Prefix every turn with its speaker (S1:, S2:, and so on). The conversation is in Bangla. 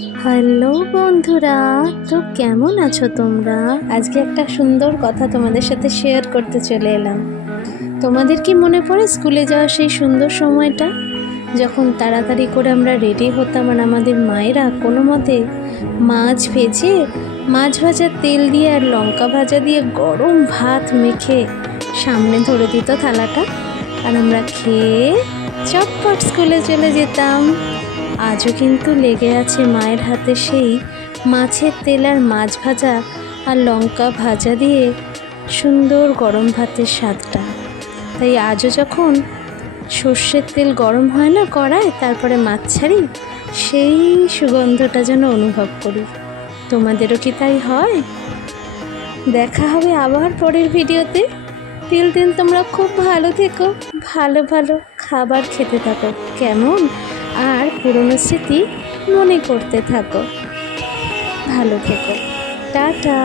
S1: হ্যালো বন্ধুরা, তো কেমন আছো তোমরা? আজকে একটা সুন্দর কথা তোমাদের সাথে শেয়ার করতে চলে এলাম। তোমাদের কি মনে পড়ে স্কুলে যাওয়া সেই সুন্দর সময়টা? যখন তাড়াতাড়ি করে আমরা রেডি হতাম আর আমাদের মায়েরা কোনো মতে মাছ ভেজে, মাছ ভাজার তেল দিয়ে আর লঙ্কা ভাজা দিয়ে গরম ভাত মেখে সামনে ধরে দিত থালাটা। আর আমরা খেয়ে চটপট স্কুলে চলে যেতাম। আজও কিন্তু লেগে আছে মায়ের হাতে সেই মাছের তেল আর মাছ ভাজা আর লঙ্কা ভাজা দিয়ে সুন্দর গরম ভাতের স্বাদটা। তাই আজও যখন সর্ষের তেল গরম হয় না কড়ায়, তারপরে মাছ ছাড়ি, সেই সুগন্ধটা যেন অনুভব করি। তোমাদেরও কি তাই হয়? দেখা হবে আবার পরের ভিডিওতে। তিল দিন তোমরা খুব ভালো থেকো। ভালো ভালো খাবার খেতে থাকো। কেমন? আর পুরনো স্মৃতি মনে করতে থাকো। ভালো থেকো। টাটা।